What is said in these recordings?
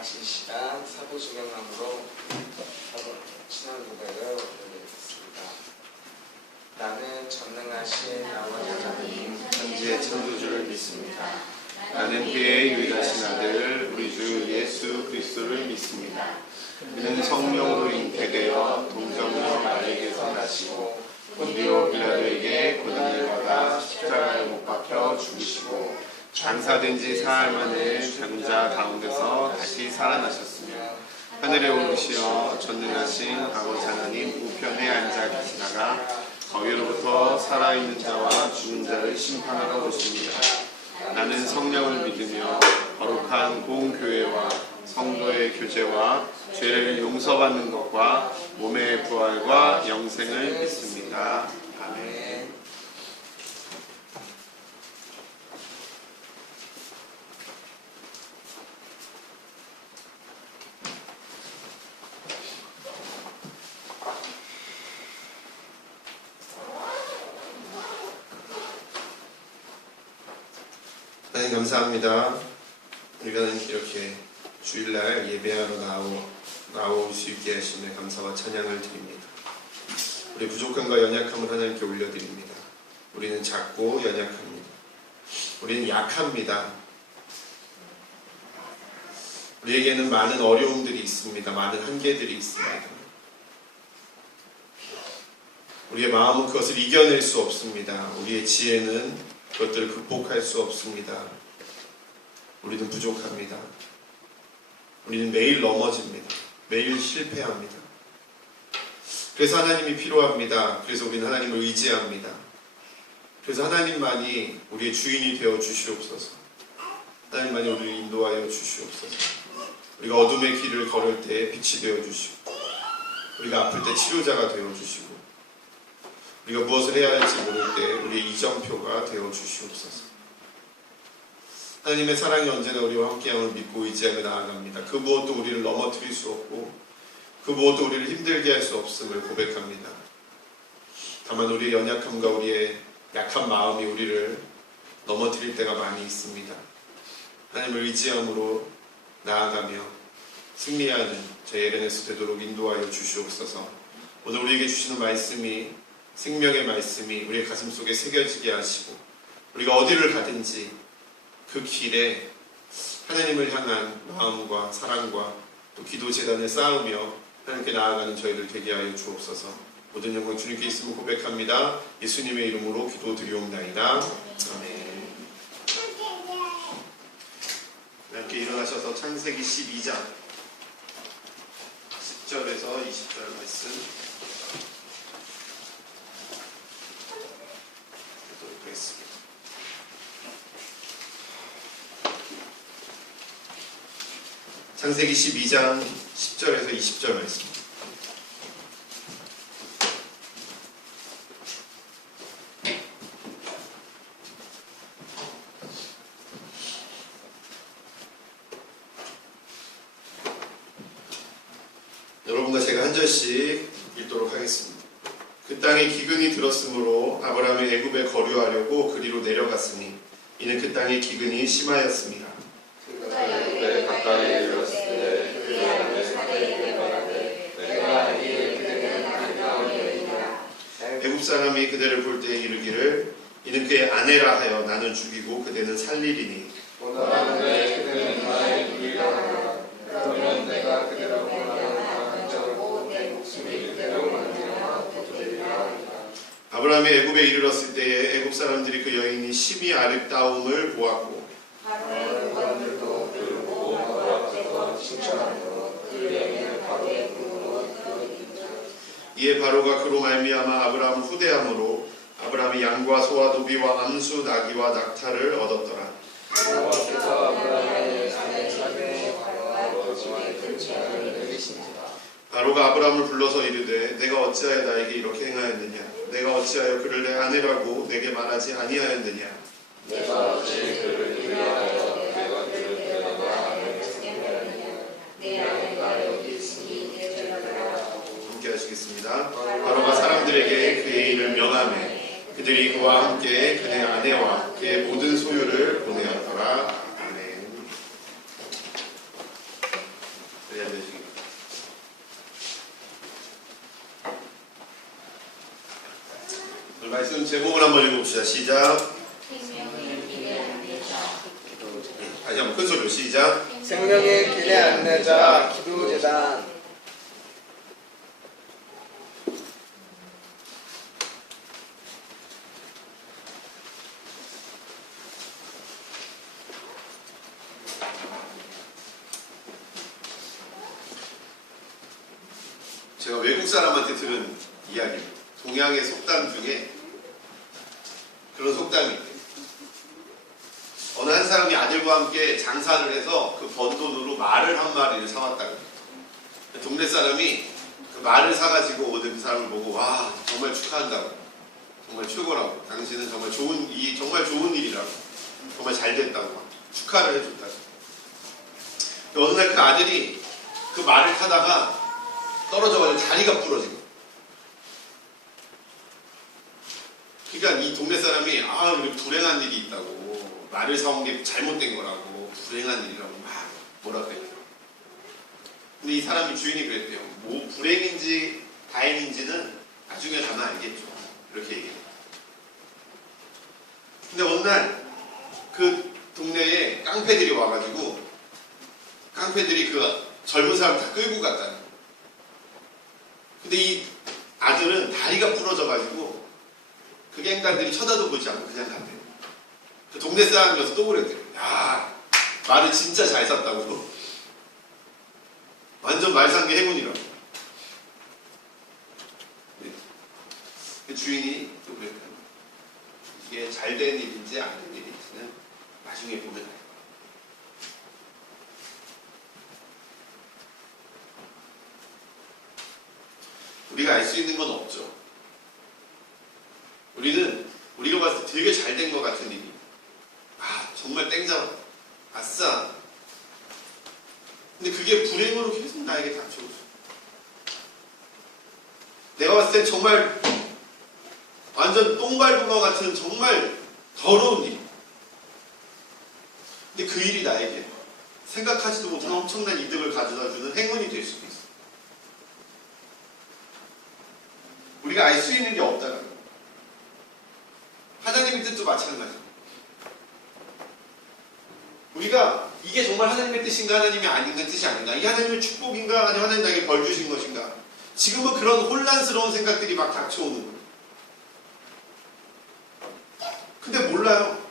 이 시간 사도신경함으로 신앙 고백을 올려드리겠습니다. 나는 전능하신 아버지 하나님 천지의 창조주를 믿습니다. 나는 그의 유일하신 아들 우리 주 예수 그리스도를 믿습니다. 그는 성령으로 잉태되어 동정녀 마리아에게서 나시고 본디오 빌라도에게 고난을 받아 십자가에 못 박혀 죽으시고 장사된 지 사흘 만에 죽은 자 가운데서 다시 살아나셨으며 하늘에 오르시어 전능하신 아버지 하나님 우편에 앉아 계시다가 거기로부터 살아있는 자와 죽은 자를 심판하러 오십니다. 나는 성령을 믿으며 거룩한 공교회와 성도의 교제와 죄를 용서받는 것과 몸의 부활과 영생을 믿습니다. 아멘. 하나님 감사합니다. 우리가 이렇게 주일날 예배하러 나올 수 있게 하시며 감사와 찬양을 드립니다. 우리 부족함과 연약함을 하나님께 올려드립니다. 우리는 작고 연약합니다. 우리는 약합니다. 우리에게는 많은 어려움들이 있습니다. 많은 한계들이 있습니다. 우리의 마음은 그것을 이겨낼 수 없습니다. 우리의 지혜는 그것들을 극복할 수 없습니다. 우리는 부족합니다. 우리는 매일 넘어집니다. 매일 실패합니다. 그래서 하나님이 필요합니다. 그래서 우리는 하나님을 의지합니다. 그래서 하나님만이 우리의 주인이 되어 주시옵소서. 하나님만이 우리를 인도하여 주시옵소서. 우리가 어둠의 길을 걸을 때 빛이 되어 주시고, 우리가 아플 때 치료자가 되어 주시고, 우리가 무엇을 해야 할지 모를 때 우리의 이정표가 되어 주시옵소서. 하나님의 사랑이 언제나 우리와 함께함을 믿고 의지하며 나아갑니다. 그 무엇도 우리를 넘어뜨릴 수 없고 그 무엇도 우리를 힘들게 할 수 없음을 고백합니다. 다만 우리의 연약함과 우리의 약한 마음이 우리를 넘어뜨릴 때가 많이 있습니다. 하나님을 의지함으로 나아가며 승리하는 저희 에르네스 되도록 인도하여 주시옵소서. 오늘 우리에게 주시는 말씀이 생명의 말씀이 우리의 가슴 속에 새겨지게 하시고 우리가 어디를 가든지 그 길에 하나님을 향한 마음과 사랑과 또 기도 제단을 쌓으며 하나님께 나아가는 저희들 되게 하여 주옵소서. 모든 영광 주님께 있음을 고백합니다. 예수님의 이름으로 기도드리옵나이다. 아멘. 함께 일어나셔서 창세기 12장 10절에서 20절 말씀 보도록 하겠습니다. 창세기 12장 10절에서 20절 말씀. 여러분과 제가 한 절씩 읽도록 하겠습니다. 그 땅에 기근이 들었으므로 아브라함이 애굽에 거류하려고 그리로 내려갔으니 이는 그 땅에 기근이 심하였습니다. 그가 애굽에 가까이 이르렀을 때 그 사람의 사내에게 말하되 내가 이를 그대는 아름다우리이다. 애굽 사람이 그대를 볼 때 이르기를 이는 그의 아내라 하여 나는 죽이고 그대는 살리리니 원하는 내 그대는 나의 누이라 하라. 그러면 내가 그대로 원하는 강정하고 내 목숨이 그대로 말미암아 되리라 하리라. 아브라함이 애굽에 이르렀을 때에 애굽 사람들이 그 여인이 심히 아름다움을 보았고 바로의 무관들도 그를 보고 바로 앞에서 칭찬하므로 그 여인을 바로의 궁으로 끌어들인다. 이에 바로가 그로 말미암아 아브라함을 후대함으로 아브라함이 양과 소와 노비와 암수 나귀와 낙타를 얻었더라. 여호와께서 아브라함의 아내 사라의 바로와 아버지와 결제하를 내리신지라. 바로가 아브라함을 불러서 이르되 내가 어찌하여 나에게 이렇게 행하였느냐? 내가 어찌하여 그를 내 아내라고 내게 말하지 아니하였느냐? 내가 어찌 그를 위하여 내가 그를 데려다 아내를 생각하느냐? 내 아내가 여기 있으니 내 데려가라 하고. 함께 하시겠습니다. 바로가 사람들에게 그의 일을 명하매 그들이 그와 함께 그의 아내와 그의 모든 소유를 보내었더라. 아멘. 자리 앉으시기 바랍니다. 오늘 말씀 제목을 한번 읽어봅시다. 시작. 다시 한번 큰 소리로 시작. 생명의 길의 안내자 기도재단. 제가 외국 사람한테 들은 이야기입니다. 동양의 속담 중에 그런 속담이 있대요. 어느 한 사람이 아들과 함께 장사를 해서 그 번 돈으로 말을 한 마리를 사왔다고 해요. 동네 사람이 그 말을 사가지고 오는 그 사람을 보고 와 정말 축하한다고, 정말 최고라고, 당신은 정말 정말 좋은 일이라고, 정말 잘 됐다고 축하를 해줬다고. 어느 날 그 아들이 그 말을 타다가 떨어져가지고 다리가 부러진 거예요. 그러니까 이 동네 사람이 이렇게 불행한 일이 있다고, 말을 사온 게 잘못된 거라고, 불행한 일이라고 막 뭐라 그랬대요. 근데 이 사람이 주인이 그랬대요. 뭐 불행인지 다행인지는 나중에 가면 알겠죠. 이렇게 얘기해요. 근데 어느 날 그 동네에 깡패들이 와가지고 깡패들이 그 젊은 사람 다 끌고 갔다는 거예요. 근데 이 아들은 다리가 부러져가지고 그 갱단들이 쳐다도 보지 않고 그냥 갔대요. 그 동네 사람이어서 또 그랬대요. 야, 말을 진짜 잘 샀다고. 완전 말 산 게 행운이라고. 그 주인이 또 그랬대요. 이게 잘 된 일인지 안 된 일인지는 나중에 보면 알아요. 우리가 알 수 있는 건 없죠. 우리가 봤을 때 되게 잘 된 것 같은 일이, 정말 땡잡아, 아싸. 근데 그게 불행으로 계속 나에게 닥쳐오죠. 내가 봤을 땐 정말 완전 똥 밟은 것 같은 정말 더러운 일. 근데 그 일이 나에게 생각하지도 못한 엄청난 이득을 가져다주는 행운이 될 수도 있어. 우리가 알 수 있는 게 없다는 거예요. 하나님의 뜻도 마찬가지예요. 우리가 이게 정말 하나님의 뜻인가 하나님이 아닌가 뜻이 아닌가, 이 하나님의 축복인가 아니면 하나님 나에게 벌 주신 것인가, 지금은 그런 혼란스러운 생각들이 막 닥쳐오는 거예요. 근데 몰라요.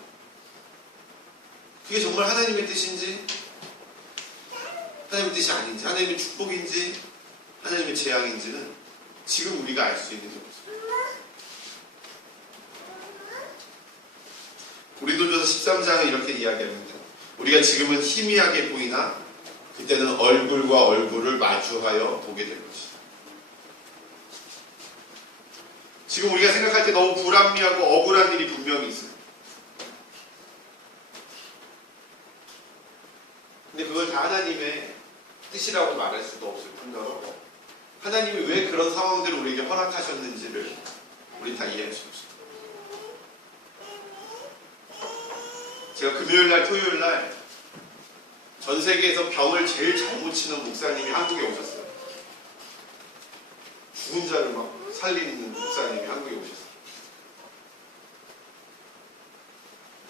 그게 정말 하나님의 뜻인지 하나님의 뜻이 아닌지, 하나님의 축복인지 하나님의 재앙인지는 지금 우리가 알 수 있는 게 없어요. 고린도전서 13장은 이렇게 이야기합니다. 우리가 지금은 희미하게 보이나 그때는 얼굴과 얼굴을 마주하여 보게 될 것이다. 지금 우리가 생각할 때 너무 불합리하고 억울한 일이 분명히 있어요. 근데 그걸 다 하나님의 뜻이라고 말할 수도 없을 뿐더러 하나님이 왜 그런 상황들을 우리에게 허락하셨는지를 우리 다 이해할 수 없어요. 제가 금요일날, 토요일날 전 세계에서 병을 제일 잘 고치는 목사님이 한국에 오셨어요. 죽은 자를 막 살리는 목사님이 한국에 오셨어요.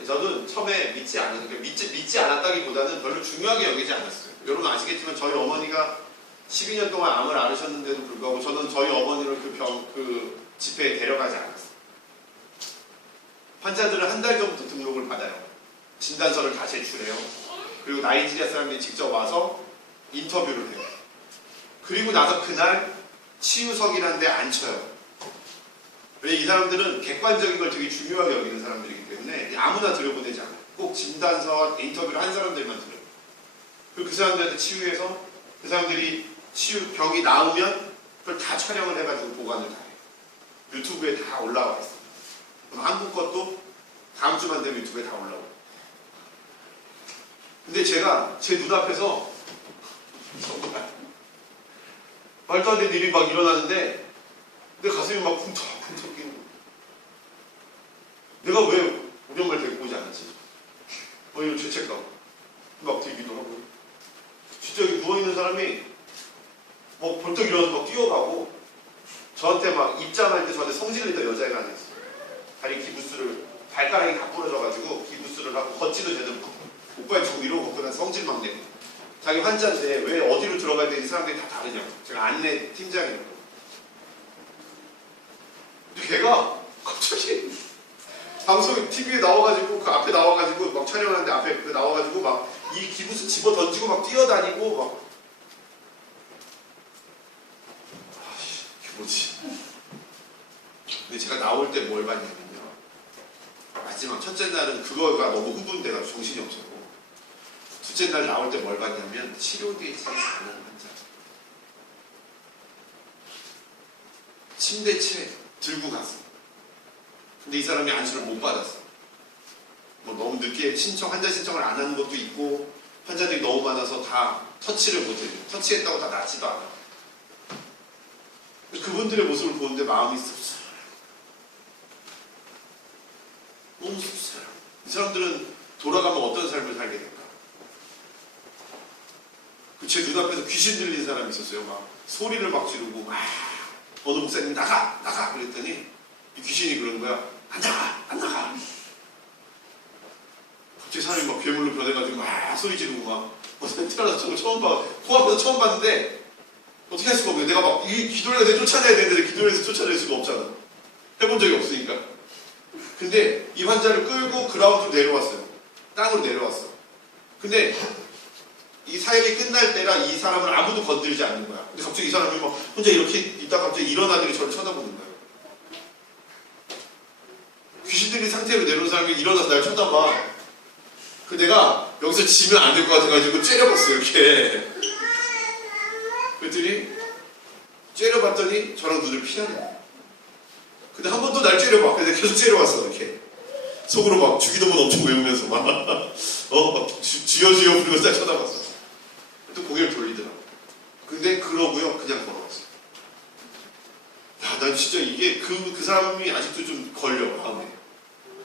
저는 처음에 믿지 않았다기보다는 별로 중요하게 여기지 않았어요. 여러분 아시겠지만 저희 어머니가 12년 동안 암을 앓으셨는데도 불구하고 저는 저희 어머니를 그 집회에 데려가지 않았어요. 환자들은 한 달 전부터 등록을 받아요. 진단서를 다 제출해요. 그리고 나이지리아 사람들이 직접 와서 인터뷰를 해요. 그리고 나서 그날 치유석이라는 데 앉혀요. 왜 이 사람들은 객관적인 걸 되게 중요하게 여기는 사람들이기 때문에 아무나 들여보내지 않아요. 꼭 진단서, 인터뷰를 한 사람들만 들어요. 그리고 그 사람들한테 치유해서 그 사람들이 병이 나으면 그걸 다 촬영을 해가지고 보관을 다 해요. 유튜브에 다 올라와 있어요. 그럼 한국 것도 다음 주만 되면 유튜브에 다 올라오고. 근데 제가 제 눈앞에서 정말 말도 안 되는 일이 막 일어나는데 내 가슴이 막 쿵떡쿵떡 뛰는 거예요. 내가 왜 우리 엄마를 데리고 오지 않았지? 이런 죄책감 막 들기도 하고. 진짜 여기 누워있는 사람이 뭐 벌떡 일어나서 막 뛰어가고 저한테 막 입장할 때 저한테 성질을 냈던 여자애가 하나 있어요. 다리 기부스를 발가락이 다 부러져가지고 기부스를 하고 걷지도 제대로 오빠의 저 위로 걷고 난 성질 막 내고 자기 환자인데 왜 어디로 들어가야 되는지 사람들이 다 다르냐고. 제가 안내 팀장이라고. 근데 걔가 갑자기 방송 TV에 나와가지고 그 앞에 나와가지고 막 촬영하는데 앞에 그 나와가지고 막 이 기부스 집어 던지고 막 뛰어다니고 막 아씨 이게 뭐지? 근데 제가 나올 때 뭘 봤냐면요. 마지막 첫째 날은 그거가 너무 흥분돼가지고 정신이 없었고 둘째 날 나올 때 뭘 봤냐면 치료되지 않은 환자 침대채 들고 갔어. 근데 이 사람이 안수를 못 받았어. 뭐 너무 늦게 환자 신청을 안 하는 것도 있고 환자들이 너무 많아서 다 터치를 못 해줘. 터치했다고 다 낫지도 않아. 그분들의 모습을 보는데 마음이 씁쓸해. 너무 씁쓸해. 이 사람들은 돌아가면 어떤 삶을 살게 될까? 제 눈앞에서 귀신 들린 사람이 있었어요. 막 소리를 막 지르고 막 어느 목사님 나가! 나가! 그랬더니 이 귀신이 그러는 거야. 안 나가! 안 나가! 갑자기 사람이 막 괴물로 변해가지고 막 소리 지르고 막 태어나서 저거 처음 봐. 코앞에서 처음 봤는데 어떻게 할 수가 없네. 내가 막 이 기도를 해서 쫓아내야 되는데 기도를 해서 쫓아낼 수가 없잖아. 해본 적이 없으니까. 근데 이 환자를 끌고 그라운드로 내려왔어요. 땅으로 내려왔어. 근데 이 사역이 끝날 때라 이 사람을 아무도 건드리지 않는 거야. 근데 갑자기 이 사람이 막 혼자 이렇게 있다가 갑자기 일어나더니 저를 쳐다보는 거야. 귀신 들린 상태로 내려온 사람이 일어나서 날 쳐다봐. 그 내가 여기서 지면 안 될 것 같아가지고 째려봤어요. 이렇게. 그랬더니 째려봤더니 저랑 눈을 피하는 거야. 근데 한 번 더 날 째려봐. 근데 계속 째려봤어. 이렇게. 속으로 막 주기도문 엄청 외우면서 막 막 주여 부르면서 딱 쳐다봤어. 또 고개를 돌리더라고. 근데 그러고요. 그냥 걸어갔어요. 야, 난 진짜 이게 그 사람이 아직도 좀 걸려, 마음에.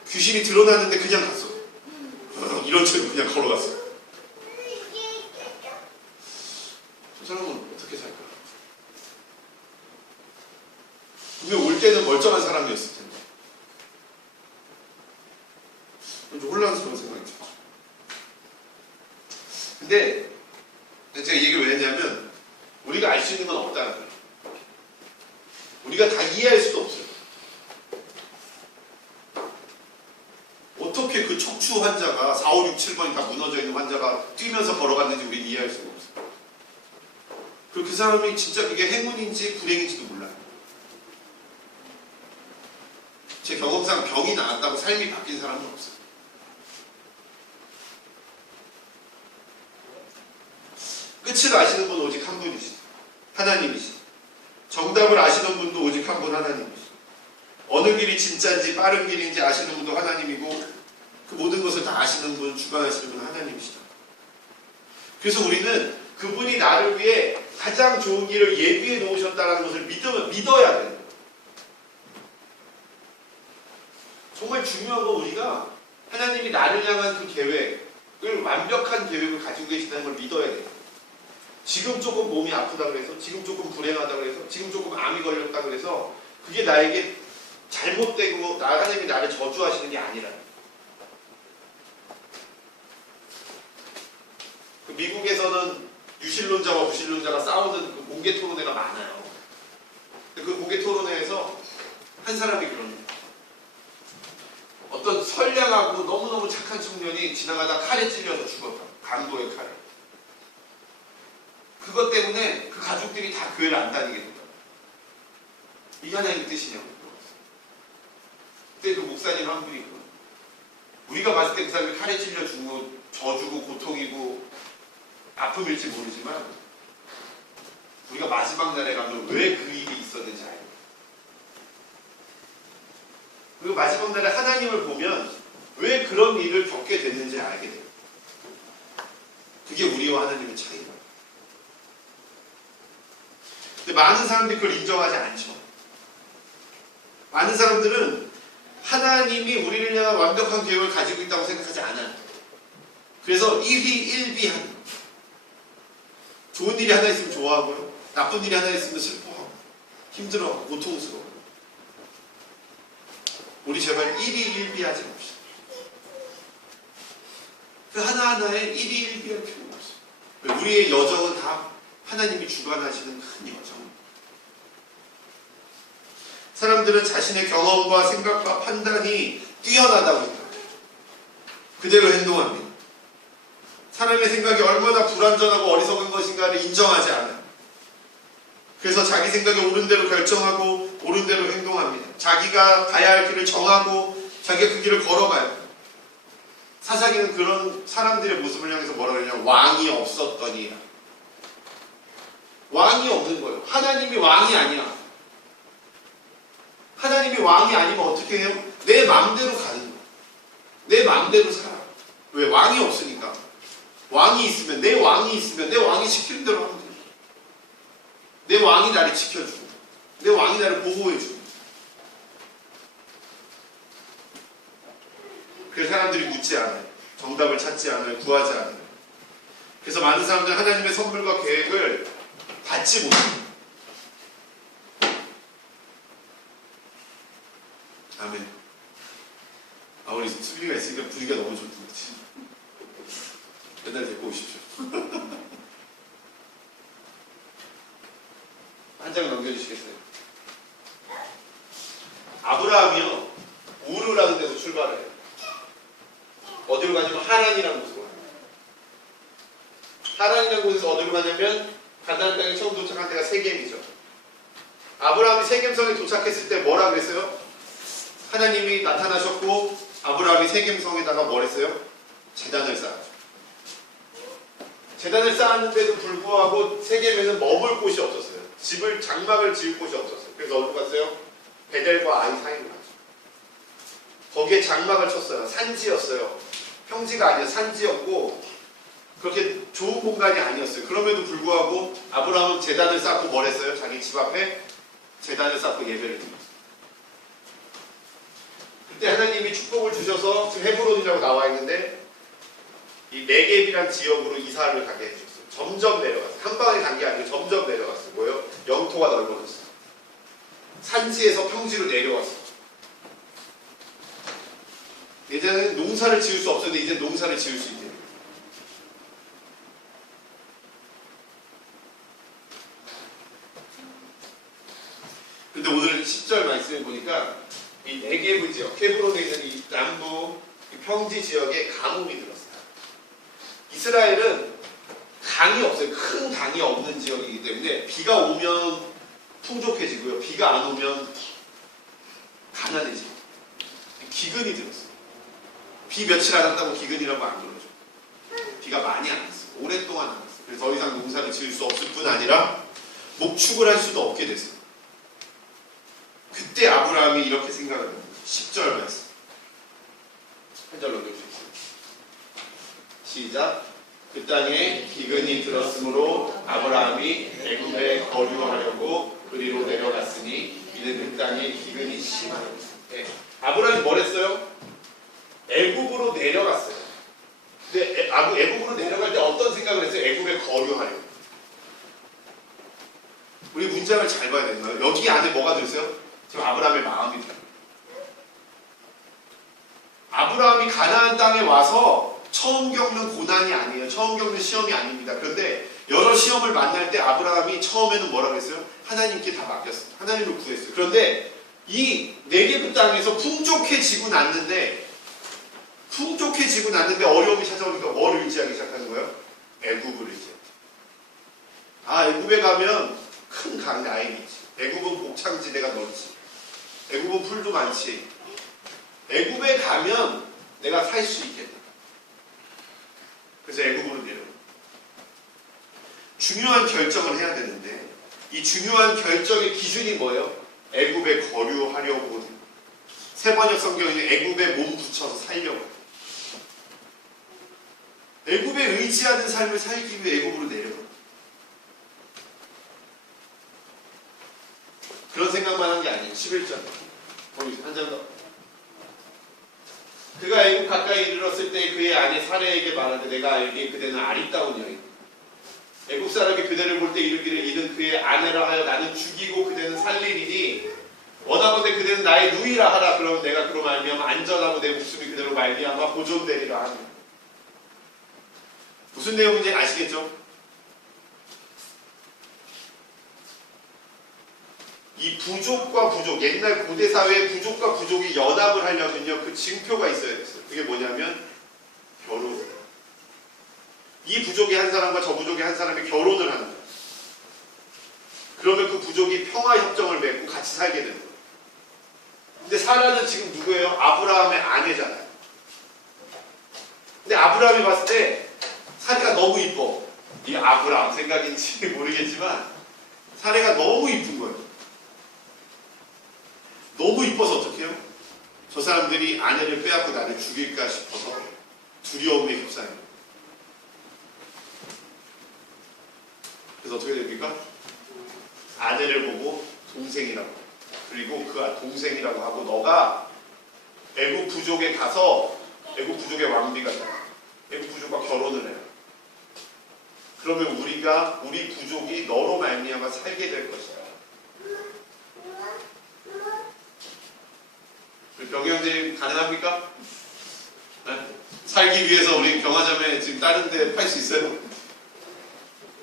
귀신이 드러났는데 그냥 갔어. 이런 채로 그냥 걸어갔어. 저 사람은 어떻게 살까? 분명 올 때는 멀쩡한 사람이었을 텐데. 좀 혼란스러운 생각이 들죠. 근데 제가 이 얘기를 왜 했냐면 우리가 알 수 있는 건 없다는 거예요. 우리가 다 이해할 수도 없어요. 어떻게 그 척추 환자가 4, 5, 6, 7번이 다 무너져 있는 환자가 뛰면서 걸어갔는지 우리는 이해할 수가 없어요. 그리고 그 사람이 진짜 그게 행운인지 불행인지도 몰라요. 제 경험상 병이 나았다고 삶이 바뀐 사람은 없어요. 끝을 아시는 분은 오직 한 분이시죠. 하나님이시죠. 정답을 아시는 분도 오직 한 분 하나님이시죠. 어느 길이 진짜인지 빠른 길인지 아시는 분도 하나님이고 그 모든 것을 다 아시는 분, 주관하시는 분은 하나님이시다. 그래서 우리는 그분이 나를 위해 가장 좋은 길을 예비해 놓으셨다는 것을 믿어야 돼요. 정말 중요한 건 우리가 하나님이 나를 향한 그 계획을 완벽한 계획을 가지고 계시다는 걸 믿어야 돼요. 지금 조금 몸이 아프다 그래서, 지금 조금 불행하다 그래서, 지금 조금 암이 걸렸다 그래서 그게 나에게 잘못되고 하나님이 나를 저주하시는 게 아니라. 미국에서는 유실론자와 무실론자가 싸우는 그 공개 토론회가 많아요. 그 공개 토론회에서 한 사람이 그럽니다. 어떤 선량하고 너무너무 착한 청년이 지나가다 칼에 찔려서 죽었다. 강도의 칼에. 그것 때문에 그 가족들이 다 교회를 안 다니게 된다. 이게 하나님의 뜻이냐고. 그때 그 목사님 한 분이 우리가 봤을 때 그 사람이 칼에 찔려 죽고 저주고 고통이고 아픔일지 모르지만 우리가 마지막 날에 가면 왜 그 일이 있었는지 알고 그리고 마지막 날에 하나님을 보면 왜 그런 일을 겪게 됐는지 알게 돼요. 그게 우리와 하나님의 차이예요. 근데 많은 사람들이 그걸 인정하지 않죠. 많은 사람들은 하나님이 우리를 향한 완벽한 계획을 가지고 있다고 생각하지 않아요. 그래서 1희 1비한 좋은 일이 하나 있으면 좋아하고요. 나쁜 일이 하나 있으면 슬퍼하고 힘들어 고통스러워. 우리 제발 일희일비하지 맙시다. 그 하나하나에 일희일비할 필요가 없어요. 우리의 여정은 다 하나님이 주관하시는 큰 여정. 사람들은 자신의 경험과 생각과 판단이 뛰어나다고 생각해요. 그대로 행동합니다. 사람의 생각이 얼마나 불완전하고 어리석은 것인가를 인정하지 않아요. 그래서 자기 생각에 옳은 대로 결정하고 옳은 대로 행동합니다. 자기가 가야 할 길을 정하고 자기가 그 길을 걸어가요. 사사기는 그런 사람들의 모습을 향해서 뭐라고 그러냐면 왕이 없었더니, 왕이 없는 거예요. 하나님이 왕이 아니야. 하나님이 왕이 아니면 어떻게 해요? 내 마음대로 가는 거예요. 내 마음대로 살아. 왜? 왕이 없으니까. 왕이 있으면, 내 왕이 있으면 내 왕이 시키는 대로 하면 돼요. 내 왕이 나를 지켜주고 내 왕이 나를 보호해주고. 그래서 사람들이 묻지 않아요. 정답을 찾지 않아요. 구하지 않아요. 그래서 많은 사람들은 하나님의 선물과 계획을 받지 못해요. 아멘. 우리 수비가 있으니까 분위기가 너무 좋다. 맨날 데리고 오십시오. 한 장 넘겨주시겠어요? 아브라함이요, 우르라는 데서 출발을 해요. 어디로 가냐면 하란이라는 곳으로 가요. 하란이라는 곳에서 어디로 가냐면 가나안 땅에 처음 도착한 데가 세겜이죠. 아브라함이 세겜성에 도착했을 때 뭐라 그랬어요? 하나님이 나타나셨고 아브라함이 세겜성에다가 뭘 했어요? 제단을 쌓았죠. 제단을 쌓았는데도 불구하고 세겜에는 머물 곳이 없었어요. 집을, 장막을 지을 곳이 없었어요. 그래서 어디로 갔어요? 베델과 아이 사이로 갔죠. 거기에 장막을 쳤어요. 산지였어요. 평지가 아니라 산지였고 그렇게 좋은 공간이 아니었어요. 그럼에도 불구하고 아브라함은 제단을 쌓고 뭘 했어요? 자기 집 앞에 제단을 쌓고 예배를 드렸어요. 그때 하나님이 축복을 주셔서 지금 헤브론이라고 나와 있는데 이 네겝이란 지역으로 이사를 가게 해줬어요. 점점 내려갔어요. 한 방에 간 게 아니고 점점 내려갔어요. 뭐예요? 영토가 넓어졌어요. 산지에서 평지로 내려왔어요. 예전에는 농사를 지을 수 없었는데 이제 농사를 지을 수 있대요. 근데 오늘 10절 말씀을 보니까 이 네게브 지역, 헤브론에 있는 이 남부 이 평지 지역에 가뭄이 들었어요. 이스라엘은 강이 없어요. 큰 강이 없는 지역이기 때문에 비가 오면 풍족해지고요. 비가 안 오면 가난해지고 기근이 들었어요. 비 며칠 안 왔다고 기근이라고 안 그러죠. 비가 많이 안 왔어요. 오랫동안 안 왔어요. 그래서 더 이상 농사를 지을 수 없을 뿐 아니라 목축을 할 수도 없게 됐어요. 그때 아브라함이 이렇게 생각을 합니다. 10절 말씀. 한 절 넘겨주세요. 시작. 그 땅에 기근이 들었으므로 아브라함이 애굽에 거류하려고 그리로 내려갔으니 이는 그 땅에 기근이 심하였어요. 네. 아브라함이 뭘 했어요? 애굽으로 내려갔어요. 근데 애굽으로 내려갈 때 어떤 생각을 했어요? 애굽에 거류하려고. 우리 문장을 잘 봐야 되는 거예요. 여기 안에 뭐가 들었어요? 지금 아브라함의 마음이 들어요. 아브라함이 가나안 땅에 와서 처음 겪는 고난이 아니에요. 처음 겪는 시험이 아닙니다. 그런데 여러 시험을 만날 때 아브라함이 처음에는 뭐라고 했어요? 하나님께 다 맡겼어요. 하나님을 구했어요. 그런데 이 네게브 땅에서 풍족해지고 났는데 어려움이 찾아오니까 뭘 의지하기 시작하는 거예요? 애굽을 의지해요. 애굽에 가면 큰 강 라인이 있지. 애굽은 곡창지대가 넓지. 애굽은 풀도 많지. 애굽에 가면 내가 살 수 있겠다. 그래서 애굽으로 내려옵니다. 중요한 결정을 해야 되는데 이 중요한 결정의 기준이 뭐예요? 애굽에 거류하려고. 세번역 성경에는 애굽에 몸 붙여서 살려고 해요. 애굽에 의지하는 삶을 살기 위해 애굽으로 내려옵니다. 그런 생각만 한 게 아니에요. 11절 한 장 더. 그가 애굽 가까이 이르렀을 때 그의 아내 사레에게 말하되 내가 알기에 그대는 아리따운 여인. 애국 사람이 그대를 볼 때 이르기를 이는 그의 아내라 하여 나는 죽이고 그대는 살리리니 원하건대 그대는 나의 누이라 하라. 그러면 내가 그로 말미암아 안전하고 내 목숨이 그대로 말미암아 보존되리라 하니. 무슨 내용인지 아시겠죠? 이 부족과 부족, 옛날 고대 사회의 부족과 부족이 연합을 하려면요, 그 징표가 있어야 됐어요. 그게 뭐냐면 결혼. 이 부족의 한 사람과 저 부족의 한 사람이 결혼을 하는 거예요. 그러면 그 부족이 평화협정을 맺고 같이 살게 되는 거예요. 근데 사라는 지금 누구예요? 아브라함의 아내잖아요. 근데 아브라함이 봤을 때 사라가 너무 이뻐. 이 아브라함 생각인지 모르겠지만 사라가 너무 이쁜 거예요. 너무 이뻐서 어떡해요? 저 사람들이 아내를 빼앗고 나를 죽일까 싶어서 두려움에 휩싸여요. 그래서 어떻게 됩니까? 아내를 보고 동생이라고, 그리고 그 동생이라고 하고 너가 애국 부족에 가서 애국 부족의 왕비가 돼. 애국 부족과 결혼을 해요. 그러면 우리 부족이 너로 말미암아 살게 될 것이다. 병영제 가능합니까? 네? 살기 위해서 우리 경화점에 지금 다른 데 팔 수 있어요?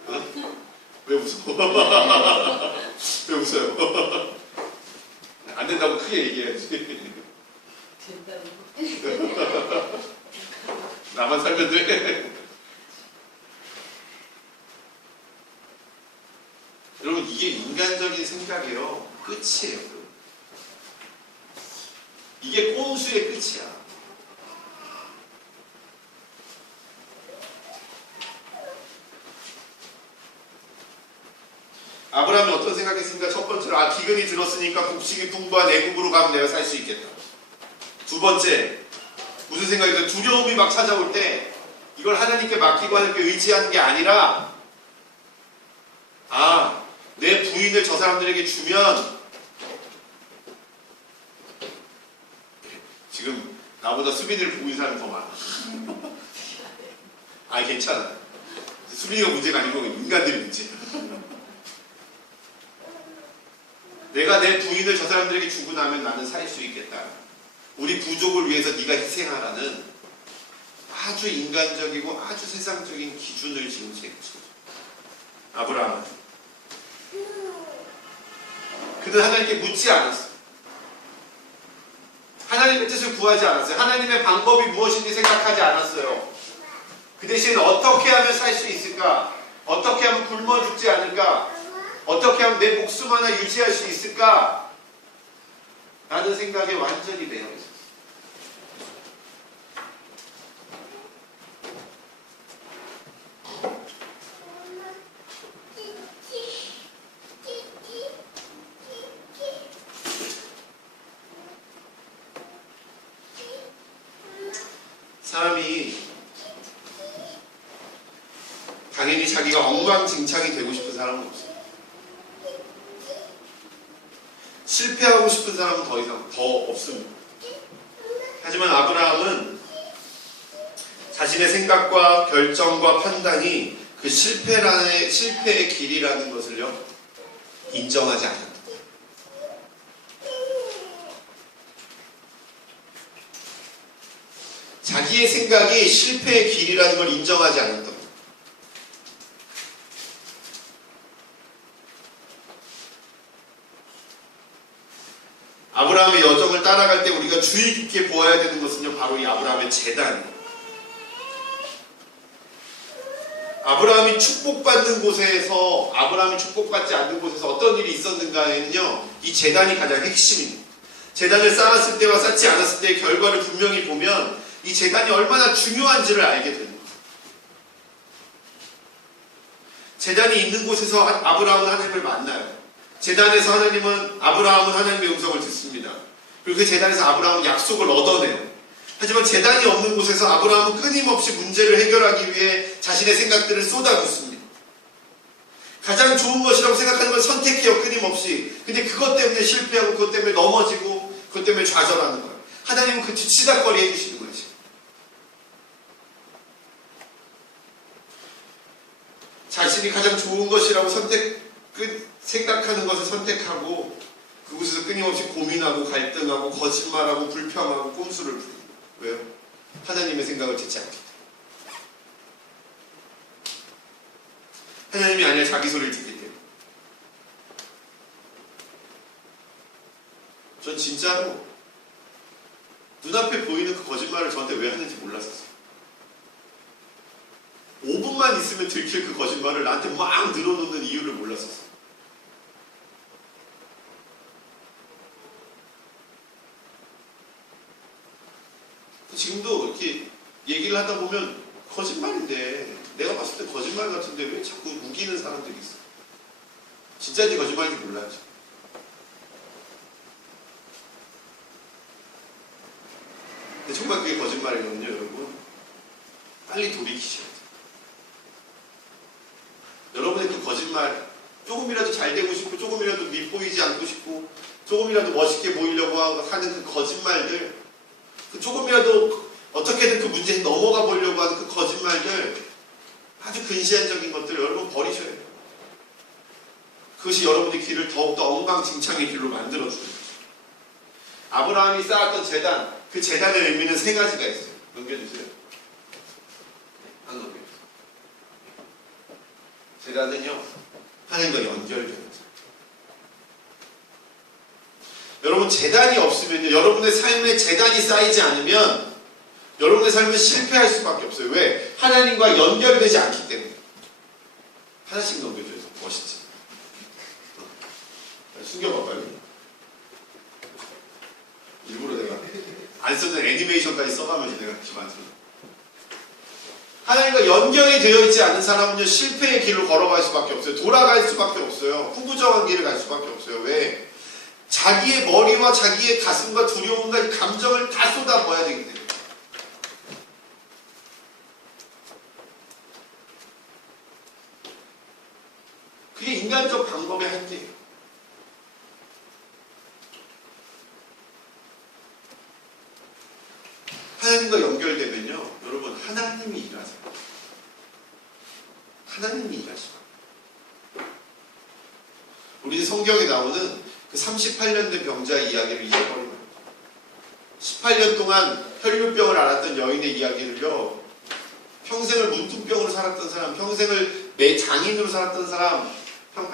어? 왜 웃어? 왜 웃어요? 안 된다고 크게 얘기해야지. 된다고. 나만 살면 돼. 여러분, 이게 인간적인 생각이에요. 끝이에요. 이게 꼼수의 끝이야. 아브라함이 어떤 생각했습니까? 첫 번째로 기근이 들었으니까 곡식이 풍부한 애국으로 가면 내가 살 수 있겠다. 두 번째, 무슨 생각이죠? 두려움이 막 찾아올 때 이걸 하나님께 맡기고 하나님께 의지하는 게 아니라 내 부인을 저 사람들에게 주면 지금 나보다 수빈이를 보고 있는 사람이 더 많아. 괜찮아. 수빈이가 문제가 아니고 인간들이 문제야. 내가 내 부인을 저 사람들에게 주고 나면 나는 살 수 있겠다. 우리 부족을 위해서 네가 희생하라는 아주 인간적이고 아주 세상적인 기준을 지금 세우죠. 아브라함은 그는 하나님께 묻지 않았어요. 하나님의 뜻을 구하지 않았어요. 하나님의 방법이 무엇인지 생각하지 않았어요. 그 대신 어떻게 하면 살 수 있을까? 어떻게 하면 굶어 죽지 않을까? 어떻게 하면 내 목숨 하나 유지할 수 있을까? 라는 생각에 완전히 매여 있었어요. 사람이 당연히 자기가 엉망진창이 되고 싶은 사람은 없어요. 실패하고 싶은 사람은 더 이상 더 없습니다. 하지만 아브라함은 자신의 생각과 결정과 판단이 그 실패의 길이라는 것을요 인정하지 않았다. 자기의 생각이 실패의 길이라는 걸 인정하지 않았다. 아브라함의 여정을 따라갈 때 우리가 주의 깊게 보아야 되는 것은요 바로 이 아브라함의 재단이에요. 아브라함이 축복받는 곳에서 아브라함이 축복받지 않는 곳에서 어떤 일이 있었는가에는요 이 재단이 가장 핵심입니다. 재단을 쌓았을 때와 쌓지 않았을 때의 결과를 분명히 보면 이 재단이 얼마나 중요한지를 알게 됩니다. 재단이 있는 곳에서 아브라함은 하나님을 만나요. 재단에서 아브라함은 하나님의 음성을 듣습니다. 그리고 그 재단에서 아브라함은 약속을 얻어내요. 하지만 재단이 없는 곳에서 아브라함은 끊임없이 문제를 해결하기 위해 자신의 생각들을 쏟아붓습니다. 가장 좋은 것이라고 생각하는 걸 선택해요, 끊임없이. 근데 그것 때문에 실패하고 그것 때문에 넘어지고 그것 때문에 좌절하는 거예요. 하나님은 그 뒤치다꺼리 해주시는 거예요. 자신이 가장 좋은 것이라고 생각하는 것을 선택하고 그곳에서 끊임없이 고민하고 갈등하고 거짓말하고 불평하고 꼼수를 부립니다. 왜요? 하나님의 생각을 듣지 않기 때문에. 하나님이 아니라 자기 소리를 듣기 때문에. 전 진짜로 눈앞에 보이는 그 거짓말을 저한테 왜 하는지 몰랐었어요. 5분만 있으면 들킬 그 거짓말을 나한테 막 늘어놓는 이유를 몰랐었어요. 지금도 이렇게 얘기를 하다 보면 거짓말인데, 내가 봤을 때 거짓말 같은데 왜 자꾸 우기는 사람들이 있어. 진짜인지 거짓말인지 몰라요. 근데 정말 그게 거짓말이거든요, 여러분. 빨리 돌이키셔야 돼요. 여러분의 그 거짓말, 조금이라도 잘 되고 싶고, 조금이라도 밉보이지 않고 싶고, 조금이라도 멋있게 보이려고 하는 그 거짓말들, 그 조금이라도 어떻게든 그 문제에 넘어가 보려고 하는 그 거짓말들, 아주 근시안적인 것들을 여러분 버리셔야 돼요. 그것이 여러분의 길을 더욱더 엉망진창의 길로 만들어주는 거죠. 아브라함이 쌓았던 제단, 그 제단의 의미는 세 가지가 있어요. 넘겨주세요. 안 넘겨주세요. 제단은요, 하나님과 연결되는 거죠. 여러분, 제단이 없으면요, 여러분의 삶에 제단이 쌓이지 않으면 여러분의 삶은 실패할 수밖에 없어요. 왜? 하나님과 연결되지 않기 때문에. 하나씩 넘겨줘요. 멋있지? 숨겨봐, 빨리. 일부러 내가 안 쓰는 애니메이션까지 써가면서 내가 이렇게 만들어. 하나님과 연결이 되어 있지 않은 사람은요, 실패의 길로 걸어갈 수밖에 없어요. 돌아갈 수밖에 없어요. 후부정한 길을 갈 수밖에 없어요. 왜? 자기의 머리와 자기의 가슴과 두려움과 이 감정을 다 쏟아부어야 되기 때문에. 그게 인간적 방법의 한계예요. 하나님과 연결되면요, 여러분, 하나님이 일하세요. 하나님이 일하시고. 우리 성경에 나오는 그 38년 된 병자의 이야기를 잊어버리면 18년 동안 혈류병을 앓았던 여인의 이야기를요, 평생을 문둥병으로 살았던 사람, 평생을 장인으로 살았던 사람,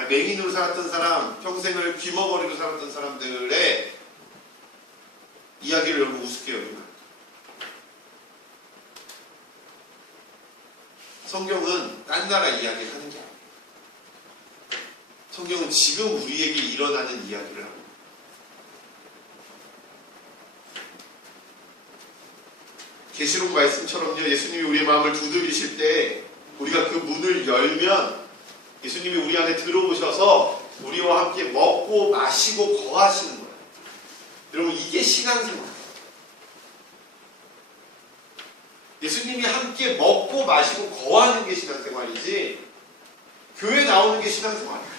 맹인으로 살았던 사람, 평생을 귀머거리로 살았던 사람들의 이야기를 여러분 우습게 여기면 성경은 딴 나라 이야기를 하는 게 아니에요. 성경은 지금 우리에게 일어나는 이야기를 합니다. 계시록 말씀처럼요, 예수님이 우리의 마음을 두드리실 때 우리가 그 문을 열면 예수님이 우리 안에 들어오셔서 우리와 함께 먹고 마시고 거하시는 거예요. 여러분, 이게 신앙생활이에요. 예수님이 함께 먹고 마시고 거하는 게 신앙생활이지 교회 나오는 게 신앙생활이에요.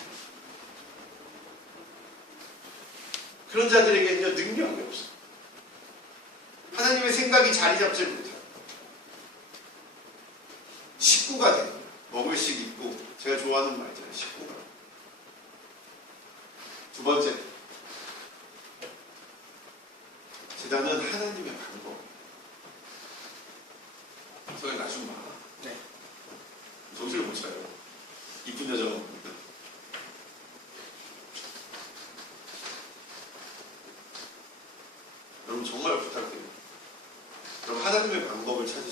그런 자들에게는요, 능력이 없어요. 하나님의 생각이 자리 잡지 못해요. 식구가 돼요. 먹을씩 있고, 제가 좋아하는 말이잖아요. 식구가. 두 번째, 제단은 하나님의 방법. 소리 나좀 마. 네. 정신을 못 차려. 이쁜 여자가 옵니다. 여러분, 정말 부탁드립니다. 여러분, 하나님의 방법을 찾으시고